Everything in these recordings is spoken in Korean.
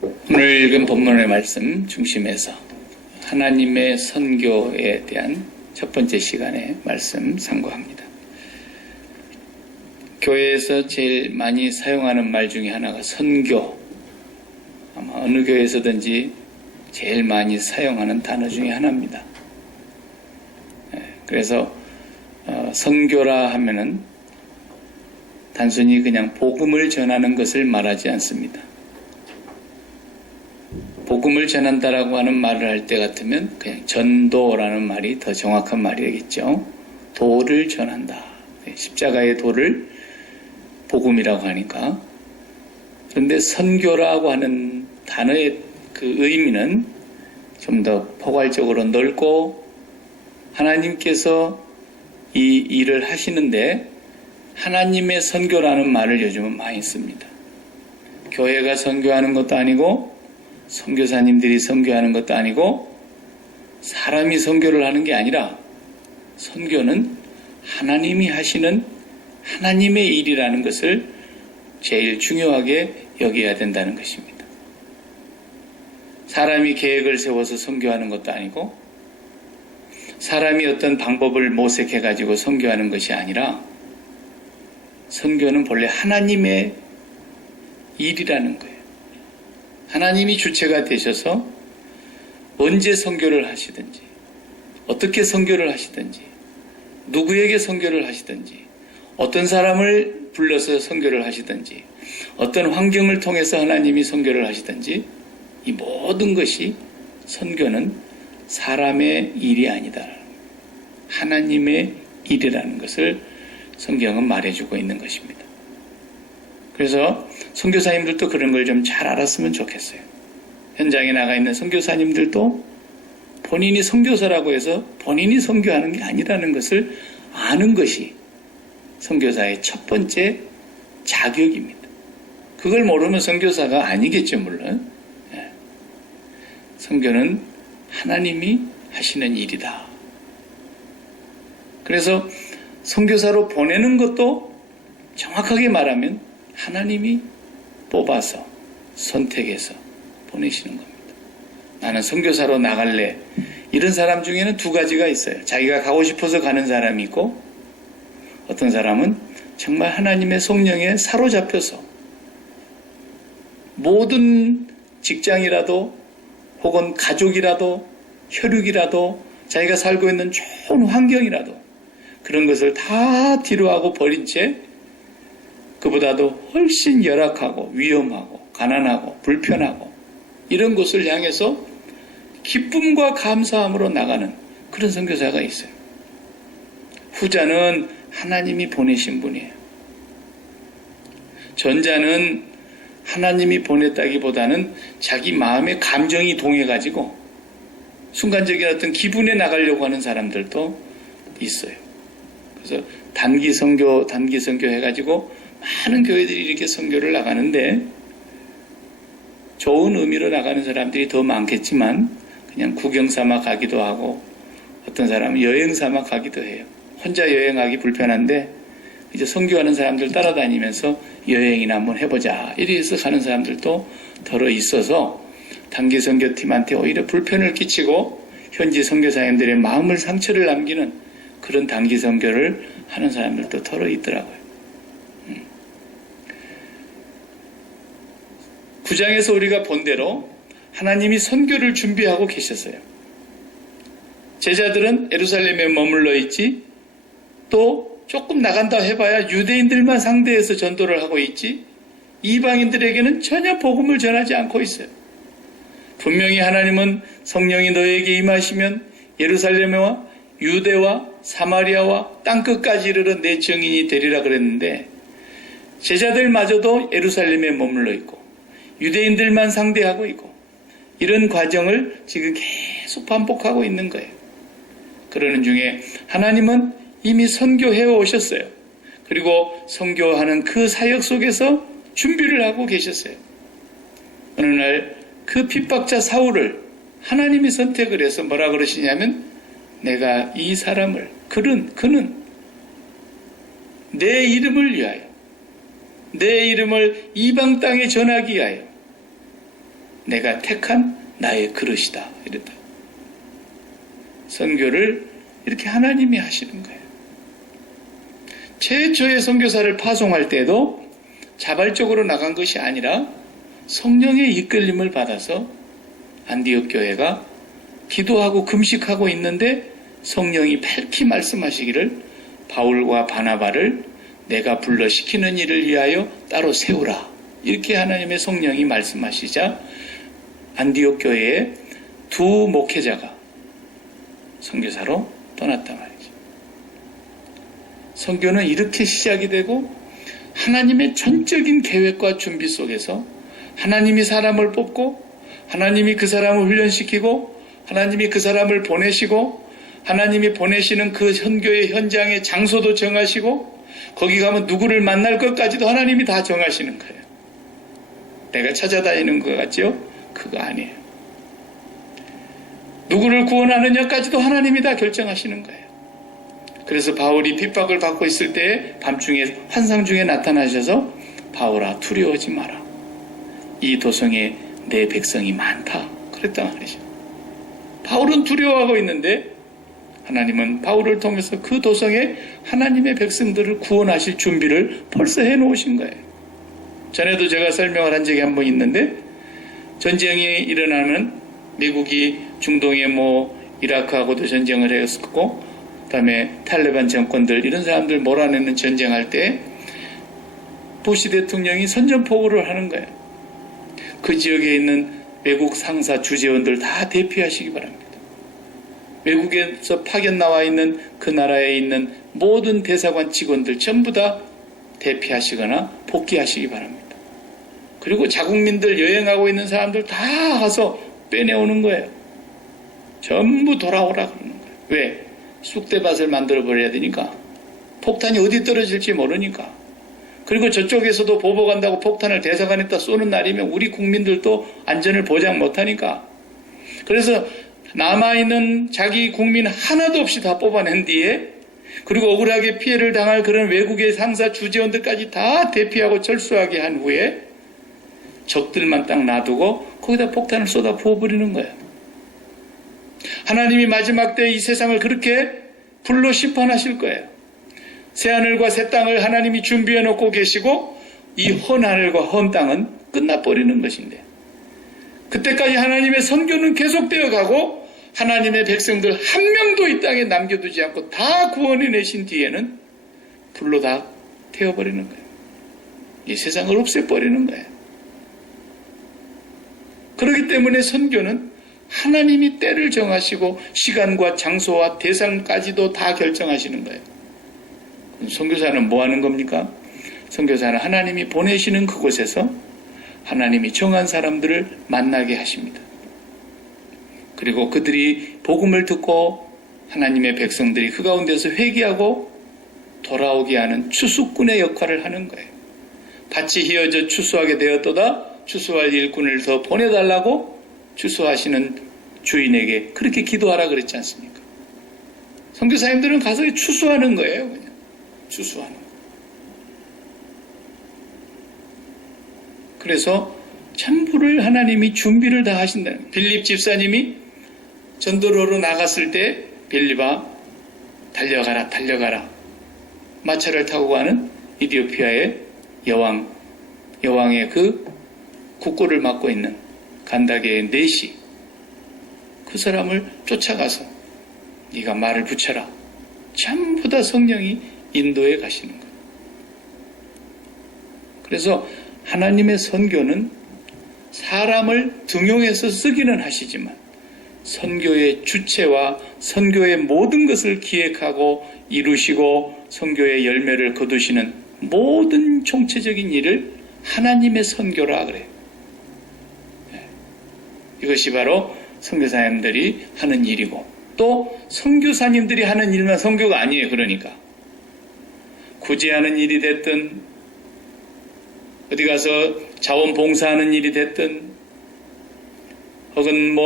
오늘 읽은 본문의 말씀 중심에서 하나님의 선교에 대한 첫 번째 시간의 말씀 상고합니다. 교회에서 제일 많이 사용하는 말 중에 하나가 선교. 아마 어느 교회에서든지 제일 많이 사용하는 단어 중에 하나입니다. 그래서 선교라 하면은 단순히 그냥 복음을 전하는 것을 말하지 않습니다. 복음을 전한다라고 하는 말을 할 때 같으면 그냥 전도라는 말이 더 정확한 말이겠죠. 도를 전한다. 십자가의 도를 복음이라고 하니까. 그런데 선교라고 하는 단어의 그 의미는 좀 더 포괄적으로 넓고 하나님께서 이 일을 하시는데 하나님의 선교라는 말을 요즘은 많이 씁니다. 교회가 선교하는 것도 아니고 선교사님들이 선교하는 것도 아니고 사람이 선교를 하는 게 아니라 선교는 하나님이 하시는 하나님의 일이라는 것을 제일 중요하게 여겨야 된다는 것입니다. 사람이 계획을 세워서 선교하는 것도 아니고 사람이 어떤 방법을 모색해가지고 선교하는 것이 아니라 선교는 본래 하나님의 일이라는 거예요. 하나님이 주체가 되셔서 언제 선교를 하시든지 어떻게 선교를 하시든지 누구에게 선교를 하시든지 어떤 사람을 불러서 선교를 하시든지 어떤 환경을 통해서 하나님이 선교를 하시든지 이 모든 것이 선교는 사람의 일이 아니다. 하나님의 일이라는 것을 성경은 말해주고 있는 것입니다. 그래서 선교사님들도 그런 걸 좀 잘 알았으면 좋겠어요. 현장에 나가 있는 선교사님들도 본인이 선교사라고 해서 본인이 선교하는 게 아니라는 것을 아는 것이 선교사의 첫 번째 자격입니다. 그걸 모르면 선교사가 아니겠죠, 물론. 선교는 하나님이 하시는 일이다. 그래서 선교사로 보내는 것도 정확하게 말하면 하나님이 뽑아서 선택해서 보내시는 겁니다. 나는 선교사로 나갈래. 이런 사람 중에는 두 가지가 있어요. 자기가 가고 싶어서 가는 사람이 있고 어떤 사람은 정말 하나님의 성령에 사로잡혀서 모든 직장이라도 혹은 가족이라도 혈육이라도 자기가 살고 있는 좋은 환경이라도 그런 것을 다 뒤로하고 버린 채 그보다도 훨씬 열악하고 위험하고 가난하고 불편하고 이런 곳을 향해서 기쁨과 감사함으로 나가는 그런 선교사가 있어요. 후자는 하나님이 보내신 분이에요. 전자는 하나님이 보냈다기보다는 자기 마음의 감정이 동해가지고 순간적인 어떤 기분에 나가려고 하는 사람들도 있어요. 그래서 단기 선교 해가지고 많은 교회들이 이렇게 선교를 나가는데 좋은 의미로 나가는 사람들이 더 많겠지만 그냥 구경 삼아 가기도 하고 어떤 사람은 여행 삼아 가기도 해요. 혼자 여행하기 불편한데 이제 선교하는 사람들 따라다니면서 여행이나 한번 해보자 이래서 가는 사람들도 더러 있어서 단기 선교팀한테 오히려 불편을 끼치고 현지 선교사님들의 마음을 상처를 남기는 그런 단기 선교를 하는 사람들도 더러 있더라고요. 9장에서 우리가 본 대로 하나님이 선교를 준비하고 계셨어요. 제자들은 예루살렘에 머물러 있지 또 조금 나간다 해봐야 유대인들만 상대해서 전도를 하고 있지 이방인들에게는 전혀 복음을 전하지 않고 있어요. 분명히 하나님은 성령이 너에게 임하시면 예루살렘과 유대와 사마리아와 땅끝까지 이르러 내 증인이 되리라 그랬는데 제자들마저도 예루살렘에 머물러 있고 유대인들만 상대하고 있고 이런 과정을 지금 계속 반복하고 있는 거예요. 그러는 중에 하나님은 이미 선교해 오셨어요. 그리고 선교하는 그 사역 속에서 준비를 하고 계셨어요. 어느 날 그 핍박자 사울을 하나님이 선택을 해서 뭐라 그러시냐면 내가 이 사람을 그는 내 이름을 위하여 내 이름을 이방 땅에 전하기 위하여 내가 택한 나의 그릇이다. 이랬다. 선교를 이렇게 하나님이 하시는 거예요. 최초의 선교사를 파송할 때도 자발적으로 나간 것이 아니라 성령의 이끌림을 받아서 안디옥 교회가 기도하고 금식하고 있는데 성령이 밝히 말씀하시기를 바울과 바나바를 내가 불러 시키는 일을 위하여 따로 세우라. 이렇게 하나님의 성령이 말씀하시자 안디옥 교회에 두 목회자가 선교사로 떠났단 말이죠. 선교는 이렇게 시작이 되고 하나님의 전적인 계획과 준비 속에서 하나님이 사람을 뽑고 하나님이 그 사람을 훈련시키고 하나님이 그 사람을 보내시고 하나님이 보내시는 그 선교의 현장의 장소도 정하시고 거기 가면 누구를 만날 것까지도 하나님이 다 정하시는 거예요. 내가 찾아다니는 것 같죠? 그거 아니에요. 누구를 구원하느냐까지도 하나님이 다 결정하시는 거예요. 그래서 바울이 핍박을 받고 있을 때 밤중에 환상 중에 나타나셔서 바울아 두려워하지 마라. 이 도성에 내 백성이 많다. 그랬단 말이죠. 바울은 두려워하고 있는데 하나님은 바울을 통해서 그 도성에 하나님의 백성들을 구원하실 준비를 벌써 해놓으신 거예요. 전에도 제가 설명을 한 적이 한 번 있는데 전쟁이 일어나면 미국이 중동에 이라크하고도 전쟁을 했었고 그다음에 탈레반 정권들 이런 사람들 몰아내는 전쟁할 때 부시 대통령이 선전포고를 하는 거예요. 그 지역에 있는 외국 상사 주재원들 다 대피하시기 바랍니다. 외국에서 파견 나와 있는 그 나라에 있는 모든 대사관 직원들 전부 다 대피하시거나 복귀하시기 바랍니다. 그리고 자국민들 여행하고 있는 사람들 다 가서 빼내오는 거예요. 전부 돌아오라 그러는 거예요. 왜? 쑥대밭을 만들어 버려야 되니까. 폭탄이 어디 떨어질지 모르니까. 그리고 저쪽에서도 보복한다고 폭탄을 대사관에다 쏘는 날이면 우리 국민들도 안전을 보장 못하니까. 그래서 남아있는 자기 국민 하나도 없이 다 뽑아낸 뒤에 그리고 억울하게 피해를 당할 그런 외국의 상사 주재원들까지 다 대피하고 철수하게 한 후에 적들만 딱 놔두고 거기다 폭탄을 쏟아 부어버리는 거예요. 하나님이 마지막 때 이 세상을 그렇게 불로 심판하실 거예요. 새하늘과 새 땅을 하나님이 준비해 놓고 계시고 이 헌 하늘과 헌 땅은 끝나버리는 것인데 그때까지 하나님의 선교는 계속되어 가고 하나님의 백성들 한 명도 이 땅에 남겨두지 않고 다 구원해 내신 뒤에는 불로 다 태워버리는 거예요. 이 세상을 없애버리는 거예요. 그렇기 때문에 선교는 하나님이 때를 정하시고 시간과 장소와 대상까지도 다 결정하시는 거예요. 선교사는 뭐 하는 겁니까? 선교사는 하나님이 보내시는 그곳에서 하나님이 정한 사람들을 만나게 하십니다. 그리고 그들이 복음을 듣고 하나님의 백성들이 그 가운데서 회개하고 돌아오게 하는 추수꾼의 역할을 하는 거예요. 밭이 휘어져 추수하게 되었도다. 추수할 일꾼을 더 보내달라고 추수하시는 주인에게 그렇게 기도하라 그랬지 않습니까? 선교사님들은 가서 추수하는 거예요. 그냥 추수하는 거예요. 그래서 전부를 하나님이 준비를 다 하신다는 거예요. 빌립 집사님이 전도로로 나갔을 때 빌립아 달려가라 달려가라 마차를 타고 가는 이디오피아의 여왕의 그 국고를 맡고 있는 간다게의 네시 그 사람을 쫓아가서 네가 말을 붙여라. 전부 다 성령이 인도에 가시는 거예요. 그래서 하나님의 선교는 사람을 등용해서 쓰기는 하시지만 선교의 주체와 선교의 모든 것을 기획하고 이루시고 선교의 열매를 거두시는 모든 총체적인 일을 하나님의 선교라 그래요. 이것이 바로 선교사님들이 하는 일이고 또 선교사님들이 하는 일만 선교가 아니에요. 그러니까 구제하는 일이 됐든 어디 가서 자원봉사하는 일이 됐든 혹은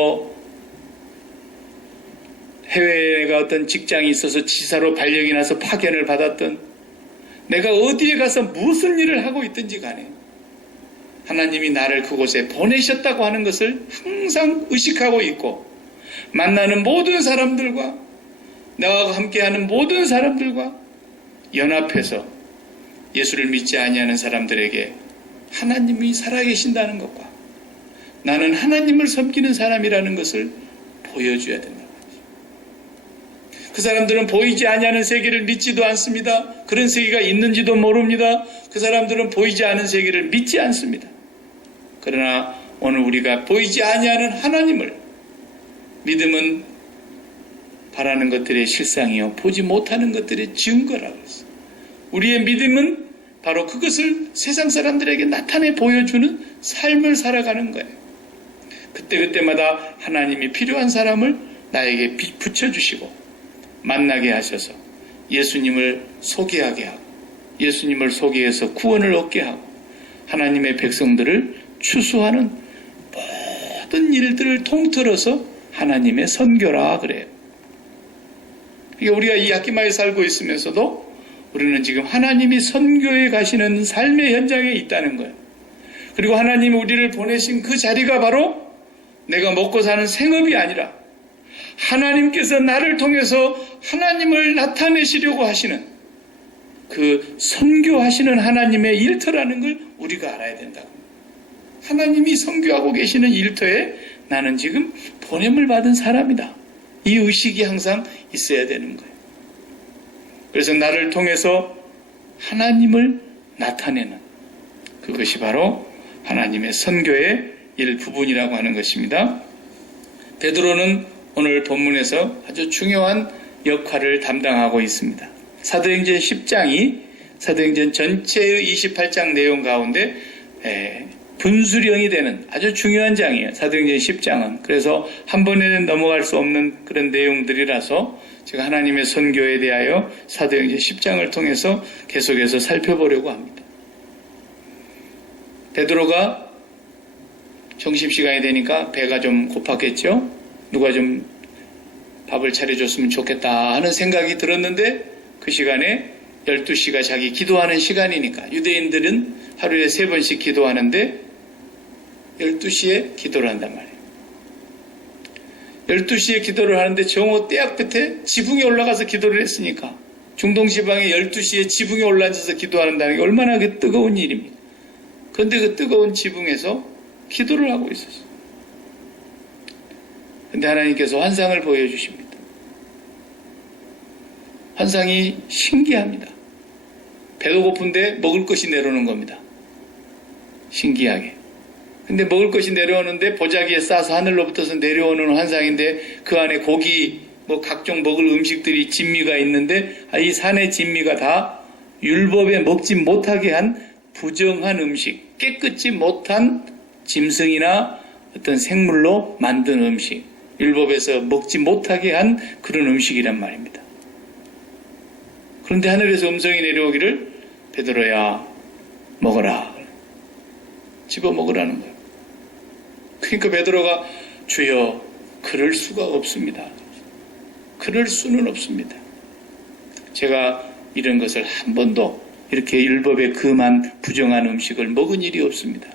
해외가 어떤 직장이 있어서 지사로 발령이 나서 파견을 받았든 내가 어디에 가서 무슨 일을 하고 있든지 간에 하나님이 나를 그곳에 보내셨다고 하는 것을 항상 의식하고 있고, 만나는 모든 사람들과, 나와 함께하는 모든 사람들과 연합해서 예수를 믿지 아니하는 사람들에게 하나님이 살아계신다는 것과 나는 하나님을 섬기는 사람이라는 것을 보여줘야 된다. 그 사람들은 보이지 아니하는 세계를 믿지도 않습니다. 그런 세계가 있는지도 모릅니다. 그 사람들은 보이지 않은 세계를 믿지 않습니다. 그러나 오늘 우리가 보이지 아니하는 하나님을, 믿음은 바라는 것들의 실상이요 보지 못하는 것들의 증거라고 했어요. 우리의 믿음은 바로 그것을 세상 사람들에게 나타내 보여주는 삶을 살아가는 거예요. 그때그때마다 하나님이 필요한 사람을 나에게 붙여주시고 만나게 하셔서 예수님을 소개하게 하고, 예수님을 소개해서 구원을 얻게 하고, 하나님의 백성들을 추수하는 모든 일들을 통틀어서 하나님의 선교라 그래요. 그러니까 우리가 이 아키마에 살고 있으면서도 우리는 지금 하나님이 선교에 가시는 삶의 현장에 있다는 거예요. 그리고 하나님이 우리를 보내신 그 자리가 바로 내가 먹고 사는 생업이 아니라 하나님께서 나를 통해서 하나님을 나타내시려고 하시는 그 선교하시는 하나님의 일터라는 걸 우리가 알아야 된다고. 하나님이 선교하고 계시는 일터에 나는 지금 보냄을 받은 사람이다. 이 의식이 항상 있어야 되는 거예요. 그래서 나를 통해서 하나님을 나타내는 그것이 바로 하나님의 선교의 일부분이라고 하는 것입니다. 베드로는 오늘 본문에서 아주 중요한 역할을 담당하고 있습니다. 사도행전 10장이 사도행전 전체의 28장 내용 가운데 분수령이 되는 아주 중요한 장이에요. 사도행전 10장은. 그래서 한 번에는 넘어갈 수 없는 그런 내용들이라서 제가 하나님의 선교에 대하여 사도행전 10장을 통해서 계속해서 살펴보려고 합니다. 베드로가 점심시간이 되니까 배가 좀 고팠겠죠. 누가 좀 밥을 차려줬으면 좋겠다 하는 생각이 들었는데 그 시간에 12시가 자기 기도하는 시간이니까 유대인들은 하루에 3번씩 기도하는데 12시에 기도를 한단 말이에요. 12시에 기도를 하는데 정오 떼약 끝에 지붕에 올라가서 기도를 했으니까 중동지방에 12시에 지붕에 올라앉아서 기도한다는 게 얼마나 그 뜨거운 일입니까? 그런데 그 뜨거운 지붕에서 기도를 하고 있었어요. 그런데 하나님께서 환상을 보여주십니다. 환상이 신기합니다. 배가 고픈데 먹을 것이 내려오는 겁니다. 신기하게. 근데 먹을 것이 내려오는데 보자기에 싸서 하늘로부터서 내려오는 환상인데 그 안에 고기, 각종 먹을 음식들이 진미가 있는데 이 산의 진미가 다 율법에 먹지 못하게 한 부정한 음식, 깨끗이 못한 짐승이나 어떤 생물로 만든 음식, 율법에서 먹지 못하게 한 그런 음식이란 말입니다. 그런데 하늘에서 음성이 내려오기를 베드로야 먹어라. 집어 먹으라는 거예요. 그러니까 베드로가 주여 그럴 수가 없습니다. 그럴 수는 없습니다. 제가 이런 것을 한 번도 이렇게 율법에 금한 부정한 음식을 먹은 일이 없습니다.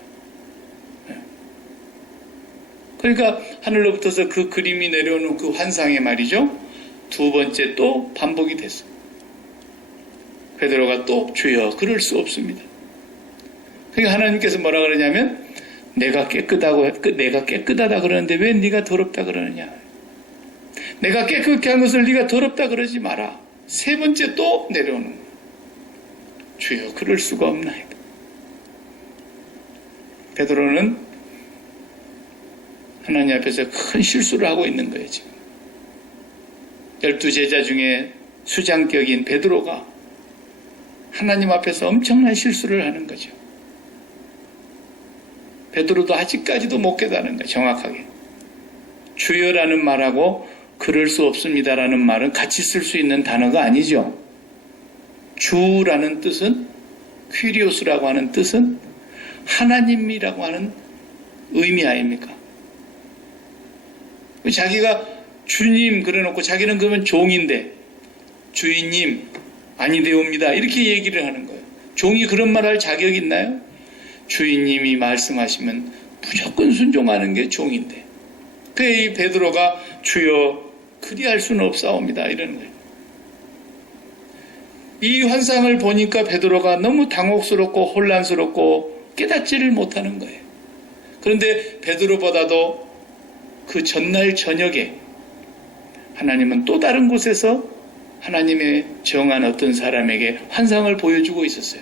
그러니까 하늘로부터서 그 그림이 내려오는 그 환상의 말이죠. 2번째 또 반복이 됐어요. 베드로가 또 주여 그럴 수 없습니다. 그러니까 하나님께서 뭐라 그러냐면 내가 깨끗하다 그러는데 왜 네가 더럽다 그러느냐. 내가 깨끗게 한 것을 네가 더럽다 그러지 마라. 3번째 또 내려오는 거예요. 주여 그럴 수가 없나이다. 베드로는 하나님 앞에서 큰 실수를 하고 있는 거예요. 지금 12제자 중에 수장격인 베드로가 하나님 앞에서 엄청난 실수를 하는 거죠. 베드로도 아직까지도 못 깨닫는 거예요. 정확하게. 주여라는 말하고 그럴 수 없습니다라는 말은 같이 쓸 수 있는 단어가 아니죠. 주라는 뜻은 퀴리오스라고 하는 뜻은 하나님이라고 하는 의미 아닙니까? 자기가 주님 그래놓고 자기는 그러면 종인데 주인님 아니되옵니다 이렇게 얘기를 하는 거예요. 종이 그런 말 할 자격이 있나요? 주인님이 말씀하시면 무조건 순종하는 게 종인데, 그래 이 베드로가 주여 그리할 수는 없사옵니다 이러는 거예요. 이 환상을 보니까 베드로가 너무 당혹스럽고 혼란스럽고 깨닫지를 못하는 거예요. 그런데 베드로보다도 그 전날 저녁에 하나님은 또 다른 곳에서 하나님의 정한 어떤 사람에게 환상을 보여주고 있었어요.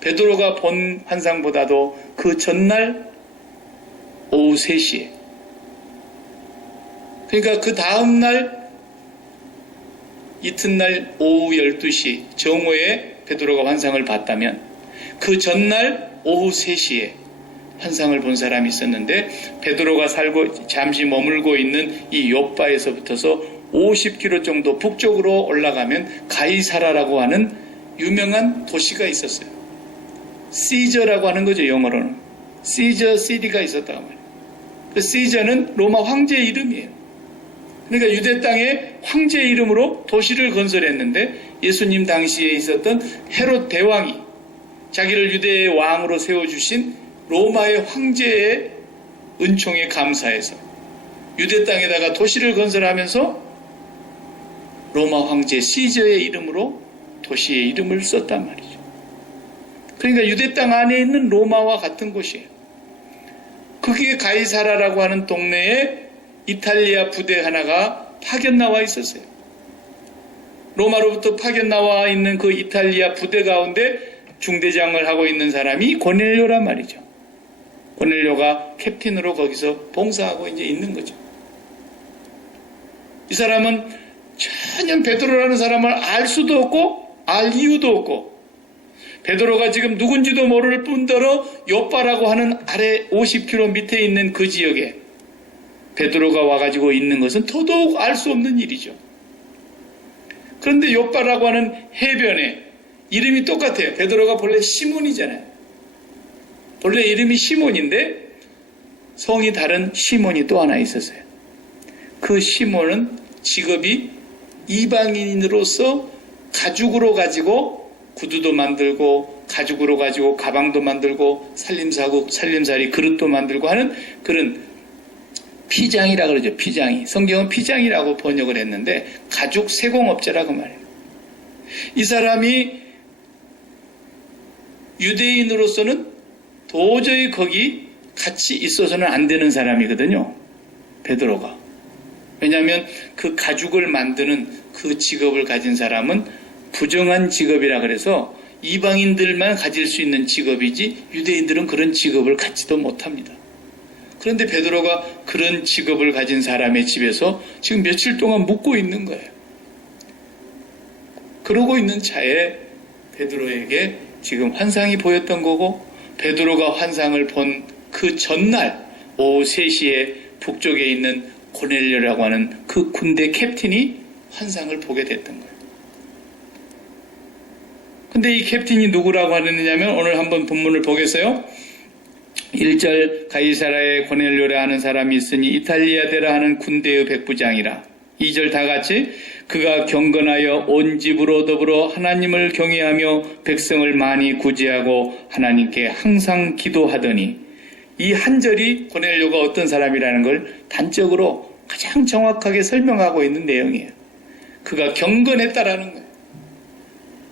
베드로가 본 환상보다도 그 전날 오후 3시에, 그러니까 그 다음날 이튿날 오후 12시 정오에 베드로가 환상을 봤다면 그 전날 오후 3시에 환상을 본 사람이 있었는데, 베드로가 살고 잠시 머물고 있는 이 욥바에서부터서 50km 정도 북쪽으로 올라가면 가이사라라고 하는 유명한 도시가 있었어요. 시저라고 하는 거죠, 영어로는. 시저 시티가 있었다고 말이에요. 그 시저는 로마 황제의 이름이에요. 그러니까 유대 땅에 황제의 이름으로 도시를 건설했는데, 예수님 당시에 있었던 헤롯 대왕이 자기를 유대의 왕으로 세워주신 로마의 황제의 은총에 감사해서 유대 땅에다가 도시를 건설하면서 로마 황제 시저의 이름으로 도시의 이름을 썼단 말이죠. 그러니까 유대 땅 안에 있는 로마와 같은 곳이에요. 거기에 가이사라라고 하는 동네에 이탈리아 부대 하나가 파견 나와 있었어요. 로마로부터 파견 나와 있는 그 이탈리아 부대 가운데 중대장을 하고 있는 사람이 고넬료란 말이죠. 고넬료가 캡틴으로 거기서 봉사하고 이제 있는 거죠. 이 사람은 전혀 베드로라는 사람을 알 수도 없고 알 이유도 없고, 베드로가 지금 누군지도 모를 뿐더러 욥바라고 하는 아래 50km 밑에 있는 그 지역에 베드로가 와가지고 있는 것은 더더욱 알 수 없는 일이죠. 그런데 욥바라고 하는 해변에 이름이 똑같아요. 베드로가 본래 시몬이잖아요. 본래 이름이 시몬인데 성이 다른 시몬이 또 하나 있었어요. 그 시몬은 직업이 이방인으로서 가죽으로 가지고 구두도 만들고 가죽으로 가지고 가방도 만들고 살림살이 그릇도 만들고 하는 그런 피장이라고 그러죠. 피장이. 성경은 피장이라고 번역을 했는데 가죽 세공업자라고 말해요. 이 사람이 유대인으로서는 도저히 거기 같이 있어서는 안 되는 사람이거든요. 베드로가. 왜냐하면 그 가죽을 만드는 그 직업을 가진 사람은 부정한 직업이라 그래서 이방인들만 가질 수 있는 직업이지 유대인들은 그런 직업을 갖지도 못합니다. 그런데 베드로가 그런 직업을 가진 사람의 집에서 지금 며칠 동안 묵고 있는 거예요. 그러고 있는 차에 베드로에게 지금 환상이 보였던 거고, 베드로가 환상을 본 그 전날 오후 3시에 북쪽에 있는 고넬료라고 하는 그 군대 캡틴이 환상을 보게 됐던 거예요. 근데 이 캡틴이 누구라고 하느냐면 오늘 한번 본문을 보겠어요. 1절 가이사라에 고넬료라 하는 사람이 있으니 이탈리아데라 하는 군대의 백부장이라. 2절 다 같이 그가 경건하여 온 집으로 더불어 하나님을 경외하며 백성을 많이 구제하고 하나님께 항상 기도하더니, 이 한 절이 고넬료가 어떤 사람이라는 걸 단적으로 가장 정확하게 설명하고 있는 내용이에요. 그가 경건했다라는 거예요.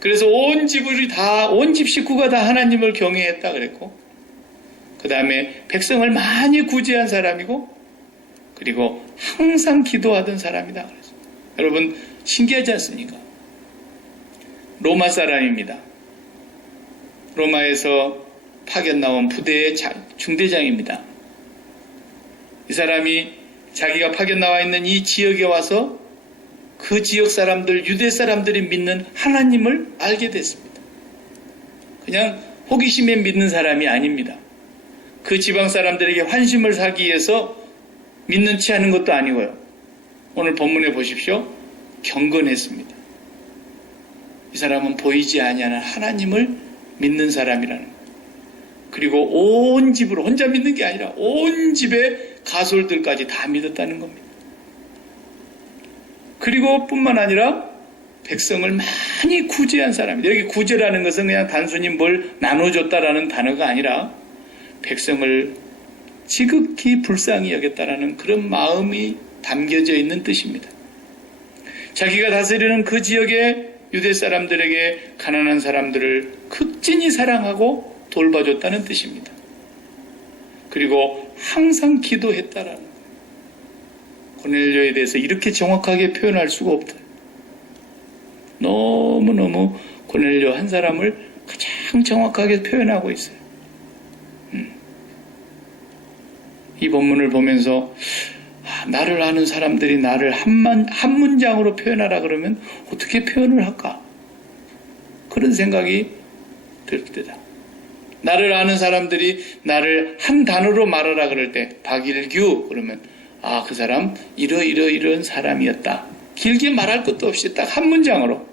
그래서 온 집 식구가 다 하나님을 경외했다 그랬고, 그 다음에 백성을 많이 구제한 사람이고, 그리고 항상 기도하던 사람이다 그랬어요. 여러분 신기하지 않습니까? 로마 사람입니다. 로마에서 파견 나온 부대의 중대장입니다. 이 사람이 자기가 파견 나와 있는 이 지역에 와서 그 지역 사람들, 유대 사람들이 믿는 하나님을 알게 됐습니다. 그냥 호기심에 믿는 사람이 아닙니다. 그 지방 사람들에게 환심을 사기 위해서 믿는 체 하는 것도 아니고요. 오늘 본문에 보십시오. 경건했습니다. 이 사람은 보이지 아니하는 하나님을 믿는 사람이라는 거예요. 그리고 온 집으로, 혼자 믿는 게 아니라 온 집의 가솔들까지 다 믿었다는 겁니다. 그리고 뿐만 아니라 백성을 많이 구제한 사람입니다. 여기 구제라는 것은 그냥 단순히 뭘 나눠줬다라는 단어가 아니라 백성을 지극히 불쌍히 여겼다라는 그런 마음이 담겨져 있는 뜻입니다. 자기가 다스리는 그 지역의 유대 사람들에게 가난한 사람들을 극진히 사랑하고 돌봐줬다는 뜻입니다. 그리고 항상 기도했다라는 거예요. 고넬료에 대해서 이렇게 정확하게 표현할 수가 없다. 너무너무 고넬료 한 사람을 가장 정확하게 표현하고 있어요. 이 본문을 보면서 나를 아는 사람들이 나를 한 문장으로 표현하라 그러면 어떻게 표현을 할까? 그런 생각이 들 때다. 나를 아는 사람들이 나를 한 단어로 말하라 그럴 때 박일규 그러면 그 사람 이런 사람이었다. 길게 말할 것도 없이 딱 한 문장으로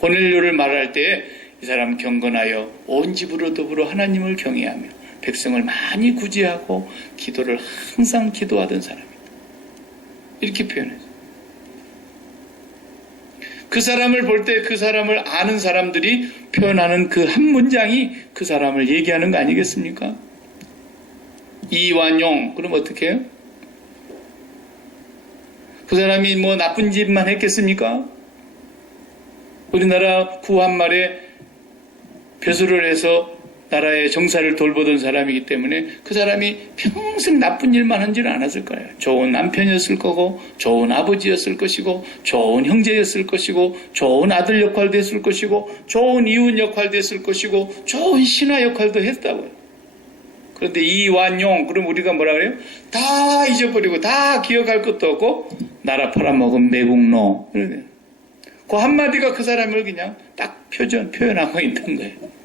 고넬료를 말할 때 이 사람 경건하여 온 집으로 더불어 하나님을 경외하며 백성을 많이 구제하고 기도를 항상 기도하던 사람이다. 이렇게 표현해요. 그 사람을 볼 때 그 사람을 아는 사람들이 표현하는 그 한 문장이 그 사람을 얘기하는 거 아니겠습니까? 이완용 그럼 어떻게 해요? 그 사람이 뭐 나쁜 짓만 했겠습니까? 우리나라 구한말에 배수를 해서 나라의 정사를 돌보던 사람이기 때문에 그 사람이 평생 나쁜 일만 한지는 않았을 거예요. 좋은 남편이었을 거고 좋은 아버지였을 것이고 좋은 형제였을 것이고 좋은 아들 역할도 했을 것이고 좋은 이웃 역할도 했을 것이고 좋은 신하 역할도 했다고요. 그런데 이완용 그럼 우리가 뭐라 그래요? 다 잊어버리고 다 기억할 것도 없고 나라 팔아먹은 매국노 그 한마디가 그 사람을 그냥 딱 표현하고 있는 거예요.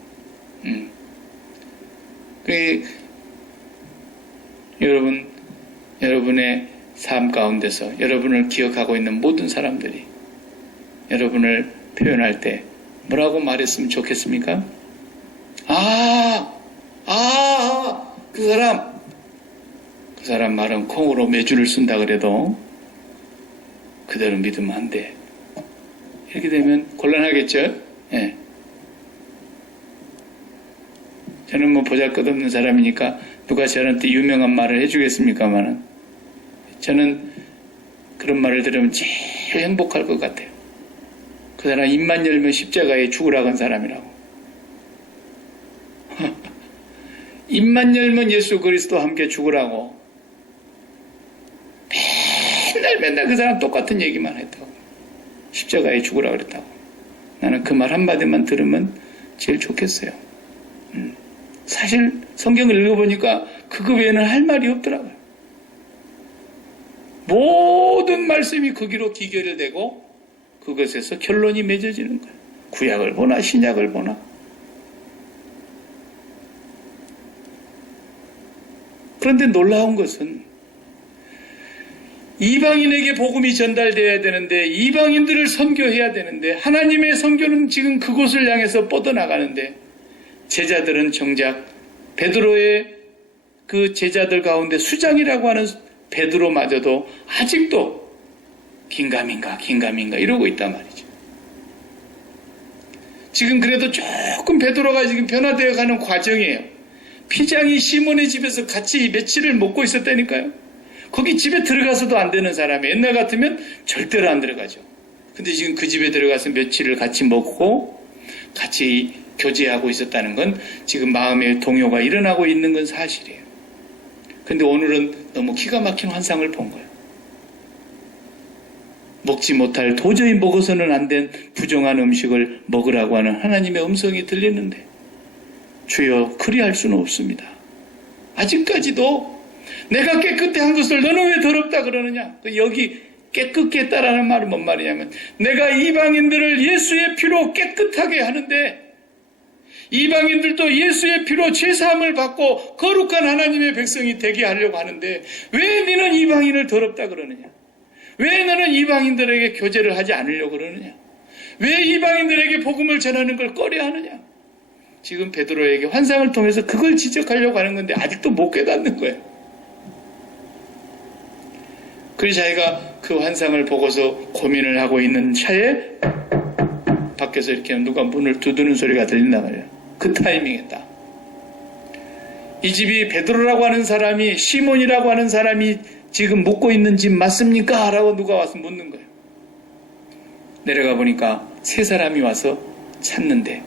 여러분의 삶 가운데서 여러분을 기억하고 있는 모든 사람들이 여러분을 표현할 때 뭐라고 말했으면 좋겠습니까? 그 사람 말은 콩으로 매주를 쓴다 그래도 그대로 믿으면 안 돼. 이렇게 되면 곤란하겠죠? 예. 저는 뭐 보잘것없는 사람이니까 누가 저한테 유명한 말을 해주겠습니까만은 저는 그런 말을 들으면 제일 행복할 것 같아요. 그 사람 입만 열면 십자가에 죽으라고 한 사람이라고. 입만 열면 예수 그리스도와 함께 죽으라고. 맨날 그 사람 똑같은 얘기만 했다고. 십자가에 죽으라고 그랬다고. 나는 그 말 한마디만 들으면 제일 좋겠어요. 사실 성경을 읽어보니까 그거 외에는 할 말이 없더라고요. 모든 말씀이 거기로 기결되고 그것에서 결론이 맺어지는 거예요. 구약을 보나 신약을 보나. 그런데 놀라운 것은 이방인에게 복음이 전달돼야 되는데 이방인들을 선교해야 되는데 하나님의 선교는 지금 그곳을 향해서 뻗어나가는데 제자들은 정작 베드로의 그 제자들 가운데 수장이라고 하는 베드로마저도 아직도 긴가민가 이러고 있단 말이죠. 지금 그래도 조금 베드로가 지금 변화되어 가는 과정이에요. 피장이 시몬의 집에서 같이 며칠을 먹고 있었다니까요. 거기 집에 들어가서도 안 되는 사람이 옛날 같으면 절대로 안 들어가죠. 근데 지금 그 집에 들어가서 며칠을 같이 먹고 같이 교제하고 있었다는 건 지금 마음의 동요가 일어나고 있는 건 사실이에요. 근데 오늘은 너무 기가 막힌 환상을 본 거예요. 먹지 못할 도저히 먹어서는 안 된 부정한 음식을 먹으라고 하는 하나님의 음성이 들리는데 주여 그리할 수는 없습니다. 아직까지도 내가 깨끗해 한 것을 너는 왜 더럽다 그러느냐. 여기 깨끗게 했다라는 말은 뭔 말이냐면 내가 이방인들을 예수의 피로 깨끗하게 하는데 이방인들도 예수의 피로 죄사함을 받고 거룩한 하나님의 백성이 되게 하려고 하는데 왜 너는 이방인을 더럽다 그러느냐. 왜 너는 이방인들에게 교제를 하지 않으려고 그러느냐. 왜 이방인들에게 복음을 전하는 걸 꺼려하느냐. 지금 베드로에게 환상을 통해서 그걸 지적하려고 하는 건데 아직도 못 깨닫는 거예요. 그래서 자기가 그 환상을 보고서 고민을 하고 있는 차에 밖에서 이렇게 누가 문을 두드는 소리가 들린단 말이에요. 그 타이밍에 딱 이 집이 베드로라고 하는 사람이, 시몬이라고 하는 사람이 지금 묵고 있는 집 맞습니까? 라고 누가 와서 묻는 거예요. 내려가 보니까 세 사람이 와서 찾는데,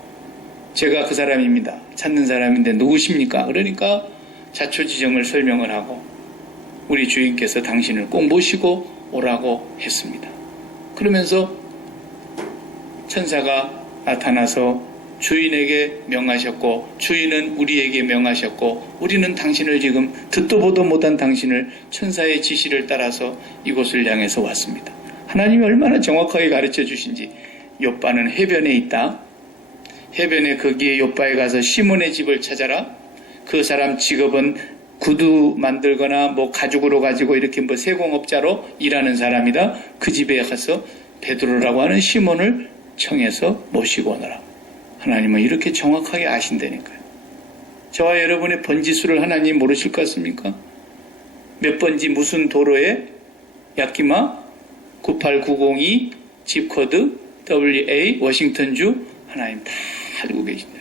제가 그 사람입니다. 찾는 사람인데 누구십니까? 그러니까 자초지종을 설명을 하고, 우리 주인께서 당신을 꼭 모시고 오라고 했습니다. 그러면서 천사가 나타나서 주인에게 명하셨고, 주인은 우리에게 명하셨고, 우리는 당신을 지금 듣도 보도 못한 당신을 천사의 지시를 따라서 이곳을 향해서 왔습니다. 하나님이 얼마나 정확하게 가르쳐 주신지. 욥바는 해변에 있다. 해변에 거기에 욥바에 가서 시몬의 집을 찾아라. 그 사람 직업은 구두 만들거나 뭐 가죽으로 가지고 이렇게 뭐 세공업자로 일하는 사람이다. 그 집에 가서 베드로라고 하는 시몬을 청해서 모시고 오너라. 하나님은 이렇게 정확하게 아신다니까요. 저와 여러분의 번지수를 하나님 모르실 것 같습니까? 몇 번지 무슨 도로에 야키마 98902 집코드 WA 워싱턴주 하나님 다 알고 계신다.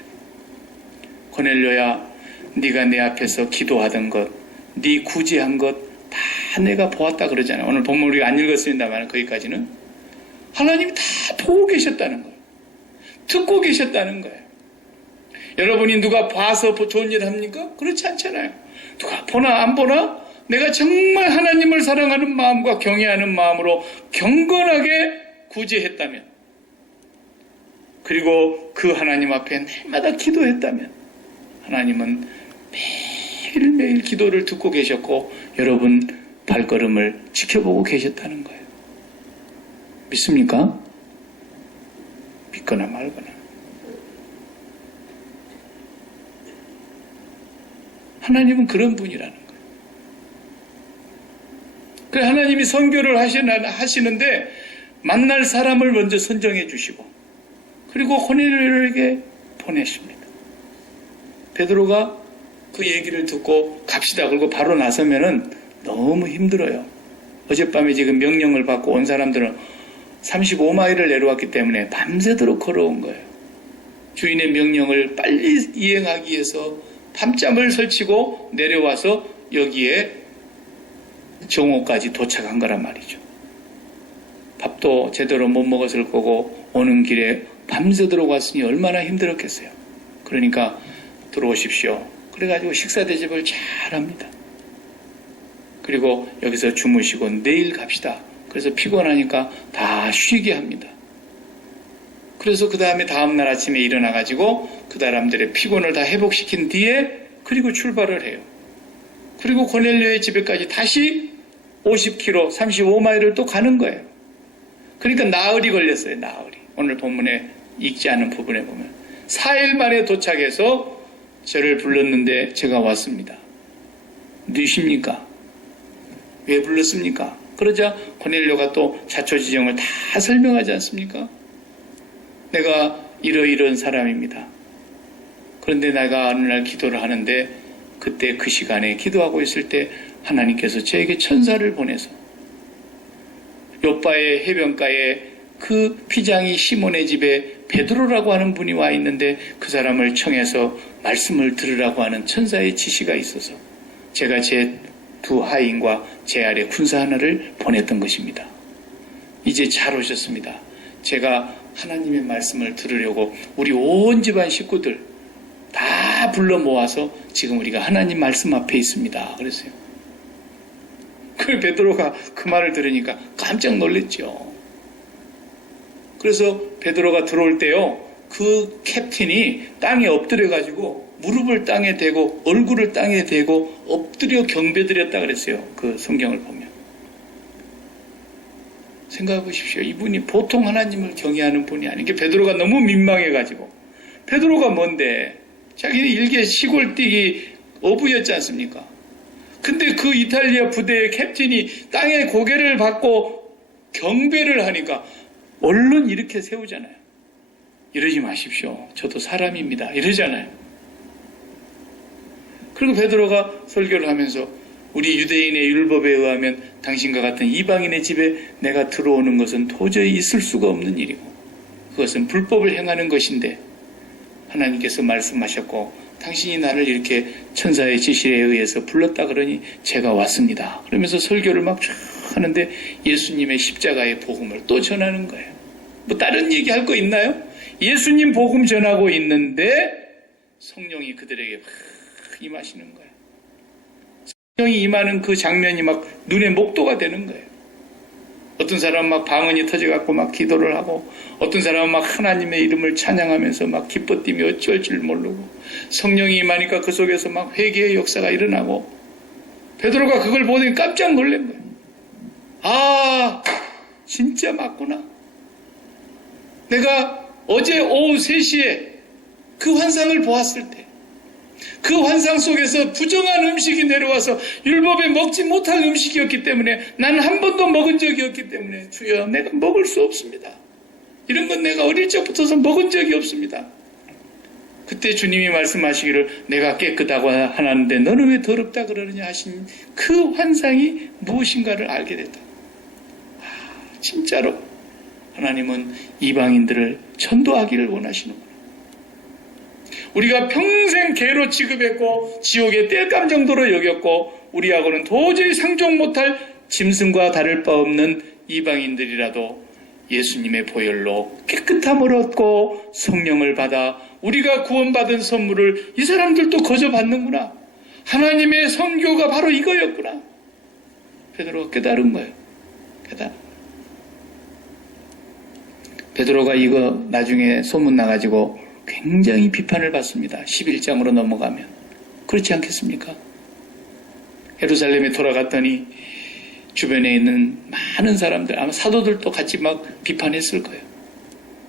고넬료야, 네가 내 앞에서 기도하던 것, 네 구제한 것 다 내가 보았다 그러잖아요. 오늘 본문 우리가 안 읽었습니다만 거기까지는 하나님이 다 보고 계셨다는 거예요. 듣고 계셨다는 거예요. 여러분이 누가 봐서 좋은 일 합니까? 그렇지 않잖아요. 누가 보나 안 보나? 내가 정말 하나님을 사랑하는 마음과 경외하는 마음으로 경건하게 구제했다면, 그리고 그 하나님 앞에 날마다 기도했다면, 하나님은 매일매일 기도를 듣고 계셨고 여러분 발걸음을 지켜보고 계셨다는 거예요. 믿습니까? 믿거나 말거나. 하나님은 그런 분이라는 거예요. 그래서 하나님이 선교를 하시는데 만날 사람을 먼저 선정해 주시고, 그리고 고넬료에게 보내십니다. 베드로가 그 얘기를 듣고 갑시다 그러고 바로 나서면은 너무 힘들어요. 어젯밤에 지금 명령을 받고 온 사람들은 35마일을 내려왔기 때문에 밤새도록 걸어온 거예요. 주인의 명령을 빨리 이행하기 위해서 밤잠을 설치고 내려와서 여기에 정오까지 도착한 거란 말이죠. 밥도 제대로 못 먹었을 거고 오는 길에 밤새도록 왔으니 얼마나 힘들었겠어요. 그러니까 들어오십시오. 그래가지고 식사 대접을 잘합니다. 그리고 여기서 주무시고 내일 갑시다. 그래서 피곤하니까 다 쉬게 합니다. 그래서 그 다음에 다음날 아침에 일어나가지고 그 사람들의 피곤을 다 회복시킨 뒤에 그리고 출발을 해요. 그리고 고넬료의 집에까지 다시 50km, 35마일을 또 가는 거예요. 그러니까 나흘이 걸렸어요. 나흘이. 오늘 본문에 읽지 않은 부분에 보면 4일 만에 도착해서 저를 불렀는데 제가 왔습니다. 누구십니까? 왜 불렀습니까? 그러자 고넬료가 또 자초지종을 다 설명하지 않습니까? 내가 이러이러한 사람입니다. 그런데 내가 어느 날 기도를 하는데 그때 그 시간에 기도하고 있을 때 하나님께서 저에게 천사를 보내서 욥바의 해변가에 그 피장이 시몬의 집에 베드로라고 하는 분이 와 있는데 그 사람을 청해서 말씀을 들으라고 하는 천사의 지시가 있어서 제가 제 두 하인과 제 아래 군사 하나를 보냈던 것입니다. 이제 잘 오셨습니다. 제가 하나님의 말씀을 들으려고 우리 온 집안 식구들 다 불러 모아서 지금 우리가 하나님 말씀 앞에 있습니다. 그랬어요. 그 베드로가 그 말을 들으니까 깜짝 놀랐죠. 그래서 베드로가 들어올 때요, 그 캡틴이 땅에 엎드려가지고 무릎을 땅에 대고 얼굴을 땅에 대고 엎드려 경배드렸다 그랬어요. 그 성경을 보면. 생각해 보십시오. 이분이 보통 하나님을 경외하는 분이 아니게 베드로가 너무 민망해가지고. 베드로가 뭔데? 자기는 일개 시골 뛰기 어부였지 않습니까? 근데 그 이탈리아 부대의 캡틴이 땅에 고개를 받고 경배를 하니까 얼른 이렇게 세우잖아요. 이러지 마십시오. 저도 사람입니다. 이러잖아요. 그리고 베드로가 설교를 하면서 우리 유대인의 율법에 의하면 당신과 같은 이방인의 집에 내가 들어오는 것은 도저히 있을 수가 없는 일이고 그것은 불법을 행하는 것인데 하나님께서 말씀하셨고 당신이 나를 이렇게 천사의 지시에 의해서 불렀다 그러니 제가 왔습니다. 그러면서 설교를 막 쫙 하는데 예수님의 십자가의 복음을 또 전하는 거예요. 뭐 다른 얘기할 거 있나요? 예수님 복음 전하고 있는데 성령이 그들에게 막 임하시는 거예요. 성령이 임하는 그 장면이 막 눈에 목도가 되는 거예요. 어떤 사람은 막 방언이 터져갖고 막 기도를 하고, 어떤 사람은 막 하나님의 이름을 찬양하면서 막 기뻐 뛰며 어쩔 줄 모르고, 성령이 임하니까 그 속에서 막 회개의 역사가 일어나고, 베드로가 그걸 보더니 깜짝 놀란 거예요. 아, 진짜 맞구나. 내가 어제 오후 3시에 그 환상을 보았을 때, 그 환상 속에서 부정한 음식이 내려와서 율법에 먹지 못할 음식이었기 때문에 나는 한 번도 먹은 적이 없기 때문에 주여 내가 먹을 수 없습니다. 이런 건 내가 어릴 적부터 먹은 적이 없습니다. 그때 주님이 말씀하시기를 내가 깨끗하고 하나는데 너는 왜 더럽다 그러느냐 하신 그 환상이 무엇인가를 알게 됐다. 진짜로 하나님은 이방인들을 전도하기를 원하시는구나. 우리가 평생 개로 취급했고 지옥의 땔감 정도로 여겼고 우리하고는 도저히 상종 못할 짐승과 다를 바 없는 이방인들이라도 예수님의 보혈로 깨끗함을 얻고 성령을 받아 우리가 구원받은 선물을 이 사람들도 거저 받는구나. 하나님의 선교가 바로 이거였구나. 베드로가 깨달은 거예요. 베드로가 이거 나중에 소문 나가지고 굉장히 비판을 받습니다. 11장으로 넘어가면. 그렇지 않겠습니까? 예루살렘에 돌아갔더니 주변에 있는 많은 사람들, 아마 사도들도 같이 막 비판했을 거예요.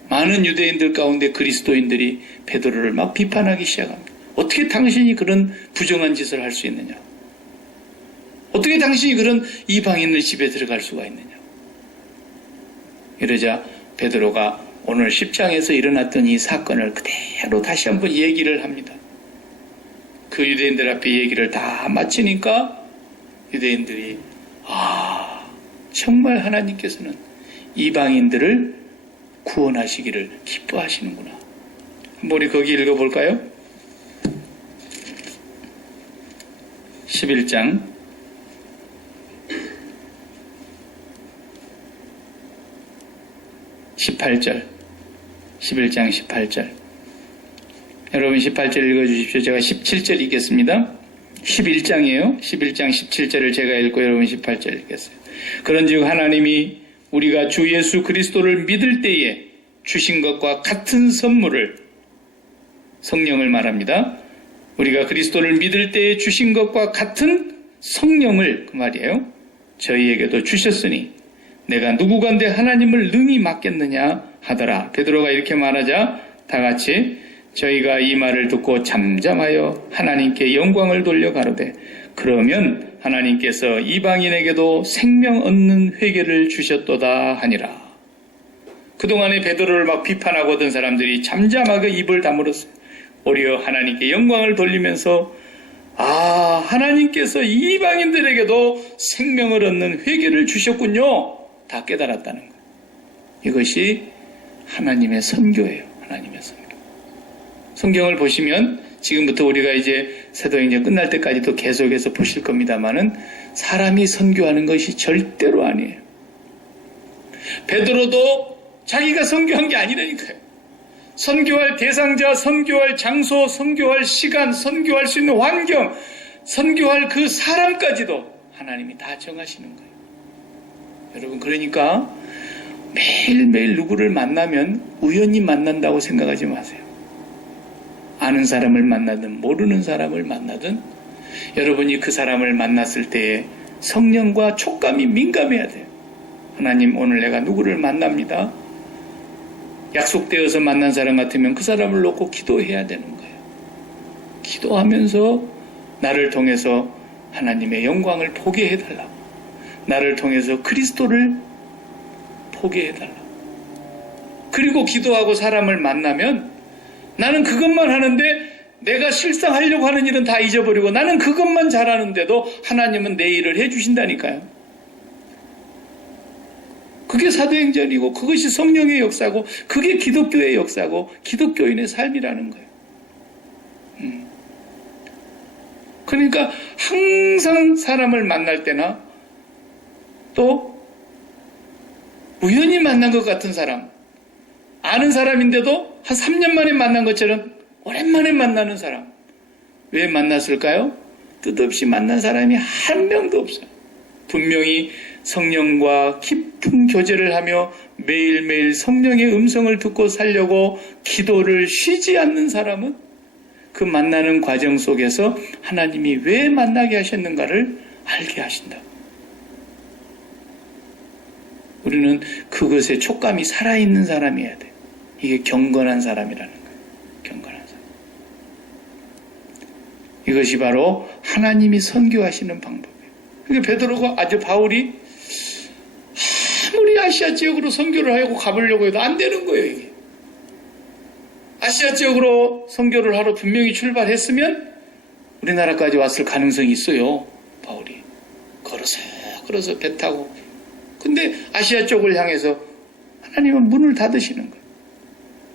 많은 유대인들 가운데 그리스도인들이 베드로를 막 비판하기 시작합니다. 어떻게 당신이 그런 부정한 짓을 할 수 있느냐? 어떻게 당신이 그런 이방인의 집에 들어갈 수가 있느냐? 이러자 베드로가 오늘 10장에서 일어났던 이 사건을 그대로 다시 한번 얘기를 합니다. 그 유대인들 앞에 얘기를 다 마치니까 유대인들이 정말 하나님께서는 이방인들을 구원하시기를 기뻐하시는구나. 한번 우리 거기 읽어볼까요? 11장 18절 11장 18절 여러분 18절 읽어주십시오. 제가 17절 읽겠습니다. 11장이에요. 11장 17절을 제가 읽고 여러분 18절 읽겠어요. 그런즉 하나님이 우리가 주 예수 그리스도를 믿을 때에 주신 것과 같은 선물을 성령을 말합니다. 우리가 그리스도를 믿을 때에 주신 것과 같은 성령을 그 말이에요. 저희에게도 주셨으니 내가 누구간데 하나님을 능히 맡겠느냐 하더라. 베드로가 이렇게 말하자 다 같이 저희가 이 말을 듣고 잠잠하여 하나님께 영광을 돌려 가로되 그러면 하나님께서 이방인에게도 생명 얻는 회개를 주셨도다 하니라. 그동안에 베드로를 막 비판하고 오던 사람들이 잠잠하게 입을 다물었어요. 오히려 하나님께 영광을 돌리면서 하나님께서 이방인들에게도 생명을 얻는 회개를 주셨군요. 다 깨달았다는 거예요. 이것이 하나님의 선교예요. 하나님의 선교. 성경을 보시면 지금부터 우리가 이제 사도행전 끝날 때까지도 계속해서 보실 겁니다만은 사람이 선교하는 것이 절대로 아니에요. 베드로도 자기가 선교한 게 아니라니까요. 선교할 대상자, 선교할 장소, 선교할 시간, 선교할 수 있는 환경, 선교할 그 사람까지도 하나님이 다 정하시는 거예요. 여러분 그러니까 매일매일 누구를 만나면 우연히 만난다고 생각하지 마세요. 아는 사람을 만나든 모르는 사람을 만나든 여러분이 그 사람을 만났을 때에 성령과 촉감이 민감해야 돼요. 하나님 오늘 내가 누구를 만납니다. 약속되어서 만난 사람 같으면 그 사람을 놓고 기도해야 되는 거예요. 기도하면서 나를 통해서 하나님의 영광을 보게 해달라고, 나를 통해서 그리스도를 보게 해달라고. 그리고 기도하고 사람을 만나면 나는 그것만 하는데 내가 실상하려고 하는 일은 다 잊어버리고 나는 그것만 잘하는데도 하나님은 내 일을 해주신다니까요. 그게 사도행전이고 그것이 성령의 역사고 그게 기독교의 역사고 기독교인의 삶이라는 거예요. 그러니까 항상 사람을 만날 때나 또 우연히 만난 것 같은 사람, 아는 사람인데도 한 3년 만에 만난 것처럼 오랜만에 만나는 사람. 왜 만났을까요? 뜻없이 만난 사람이 한 명도 없어요. 분명히 성령과 깊은 교제를 하며 매일매일 성령의 음성을 듣고 살려고 기도를 쉬지 않는 사람은 그 만나는 과정 속에서 하나님이 왜 만나게 하셨는가를 알게 하신다. 우리는 그것에 촉감이 살아있는 사람이어야 돼. 이게 경건한 사람이라는 거예요. 경건한 사람. 이것이 바로 하나님이 선교하시는 방법이에요. 그러니까 베드로가 바울이 아무리 아시아 지역으로 선교를 하려고 가보려고 해도 안 되는 거예요, 이게. 아시아 지역으로 선교를 하러 분명히 출발했으면 우리나라까지 왔을 가능성이 있어요, 바울이. 걸어서 배 타고. 근데 아시아 쪽을 향해서 하나님은 문을 닫으시는 거예요.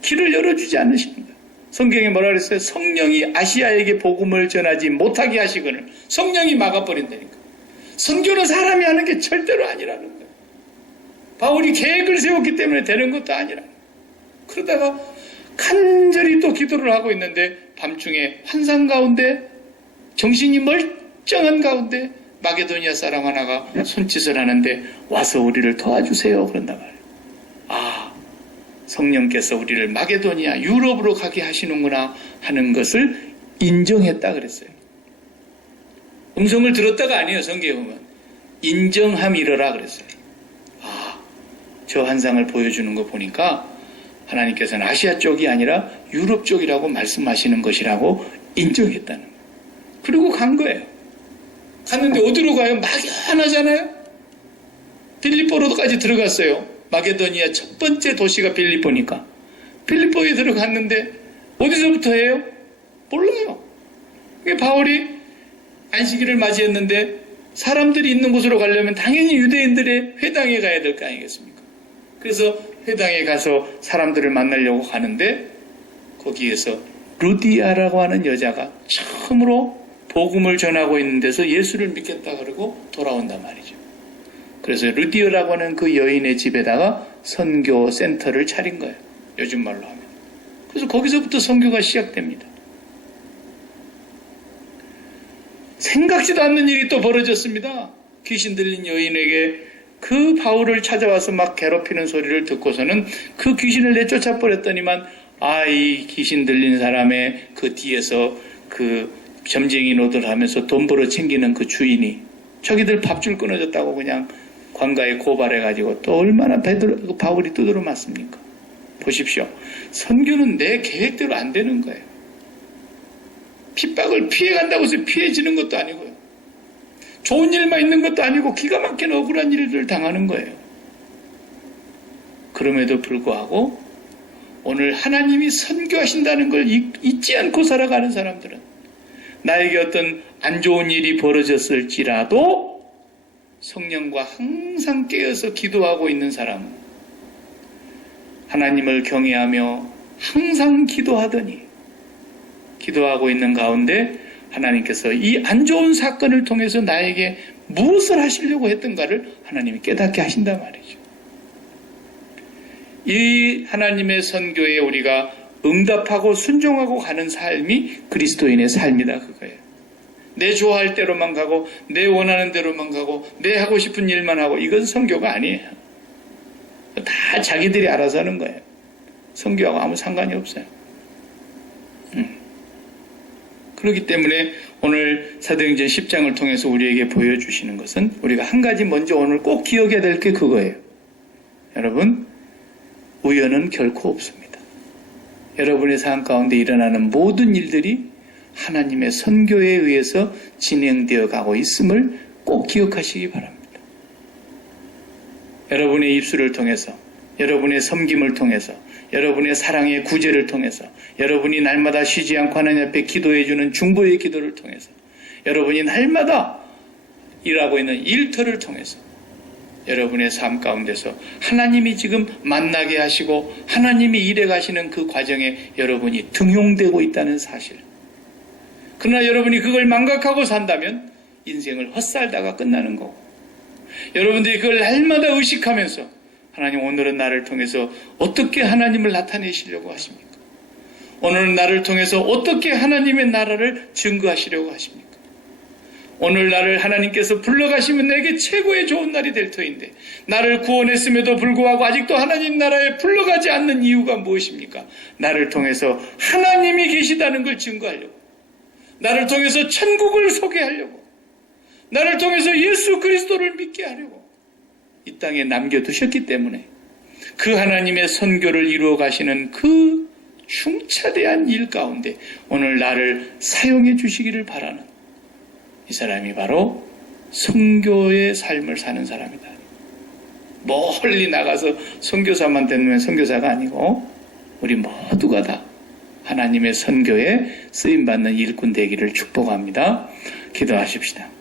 길을 열어주지 않으시는 거예요. 성경에 뭐라 그랬어요? 성령이 아시아에게 복음을 전하지 못하게 하시거늘 성령이 막아버린다니까. 선교는 사람이 하는 게 절대로 아니라는 거예요. 바울이 계획을 세웠기 때문에 되는 것도 아니라. 그러다가 간절히 또 기도를 하고 있는데 밤중에 환상 가운데 정신이 멀쩡한 가운데 마게도니아 사람 하나가 손짓을 하는데 와서 우리를 도와주세요. 그런단 말이에요. 아, 성령께서 우리를 마게도니아 유럽으로 가게 하시는구나 하는 것을 인정했다 그랬어요. 음성을 들었다가 아니에요. 성경에 보면 인정함이러라 그랬어요. 아, 저 환상을 보여주는 거 보니까 하나님께서는 아시아 쪽이 아니라 유럽 쪽이라고 말씀하시는 것이라고 인정했다는 거예요. 그리고 간 거예요. 갔는데 어디로 가요? 막연하잖아요. 빌립보로까지 들어갔어요. 마게도니아 첫 번째 도시가 빌립보니까. 빌립보에 들어갔는데 어디서부터 해요? 몰라요. 바울이 안식일을 맞이했는데 사람들이 있는 곳으로 가려면 당연히 유대인들의 회당에 가야 될 거 아니겠습니까? 그래서 회당에 가서 사람들을 만나려고 가는데 거기에서 루디아라고 하는 여자가 처음으로 복음을 전하고 있는 데서 예수를 믿겠다 그러고 돌아온단 말이죠. 그래서 루디아라고 하는 그 여인의 집에다가 선교 센터를 차린 거예요. 요즘 말로 하면. 그래서 거기서부터 선교가 시작됩니다. 생각지도 않는 일이 또 벌어졌습니다. 귀신 들린 여인에게 그 바울을 찾아와서 막 괴롭히는 소리를 듣고서는 그 귀신을 내쫓아 버렸더니만 이 귀신 들린 사람의 그 뒤에서 그 점쟁이 노릇을 하면서 돈 벌어 챙기는 그 주인이 저기들 밥줄 끊어졌다고 그냥 관가에 고발해가지고 또 얼마나 바울이 두드러 맞습니까? 보십시오. 선교는 내 계획대로 안 되는 거예요. 핍박을 피해간다고 해서 피해지는 것도 아니고요. 좋은 일만 있는 것도 아니고 기가 막힌 억울한 일을 당하는 거예요. 그럼에도 불구하고 오늘 하나님이 선교하신다는 걸 잊지 않고 살아가는 사람들은 나에게 어떤 안 좋은 일이 벌어졌을지라도 성령과 항상 깨어서 기도하고 있는 사람은 하나님을 경외하며 항상 기도하더니 기도하고 있는 가운데 하나님께서 이 안 좋은 사건을 통해서 나에게 무엇을 하시려고 했던가를 하나님이 깨닫게 하신단 말이죠. 이 하나님의 선교에 우리가 응답하고 순종하고 가는 삶이 그리스도인의 삶이다 그거예요. 내 좋아할 대로만 가고 내 원하는 대로만 가고 내 하고 싶은 일만 하고 이건 선교가 아니에요. 다 자기들이 알아서 하는 거예요. 선교하고 아무 상관이 없어요. 그렇기 때문에 오늘 사도행전 10장을 통해서 우리에게 보여주시는 것은 우리가 한 가지 먼저 오늘 꼭 기억해야 될 게 그거예요. 여러분, 우연은 결코 없습니다. 여러분의 삶 가운데 일어나는 모든 일들이 하나님의 선교에 의해서 진행되어 가고 있음을 꼭 기억하시기 바랍니다. 여러분의 입술을 통해서, 여러분의 섬김을 통해서, 여러분의 사랑의 구제를 통해서, 여러분이 날마다 쉬지 않고 하나님 앞에 기도해주는 중보의 기도를 통해서, 여러분이 날마다 일하고 있는 일터를 통해서 여러분의 삶 가운데서 하나님이 지금 만나게 하시고 하나님이 일해 가시는 그 과정에 여러분이 등용되고 있다는 사실, 그러나 여러분이 그걸 망각하고 산다면 인생을 헛살다가 끝나는 거고, 여러분들이 그걸 날마다 의식하면서 하나님, 오늘은 나를 통해서 어떻게 하나님을 나타내시려고 하십니까? 오늘은 나를 통해서 어떻게 하나님의 나라를 증거하시려고 하십니까? 오늘 나를 하나님께서 불러가시면 내게 최고의 좋은 날이 될 터인데, 나를 구원했음에도 불구하고 아직도 하나님 나라에 불러가지 않는 이유가 무엇입니까? 나를 통해서 하나님이 계시다는 걸 증거하려고, 나를 통해서 천국을 소개하려고, 나를 통해서 예수 그리스도를 믿게 하려고 이 땅에 남겨두셨기 때문에, 그 하나님의 선교를 이루어 가시는 그 흉차대한 일 가운데 오늘 나를 사용해 주시기를 바라는 이 사람이 바로 선교의 삶을 사는 사람이다. 멀리 나가서 선교사만 되면 선교사가 아니고 우리 모두가 다 하나님의 선교에 쓰임받는 일꾼 되기를 축복합니다. 기도하십시다.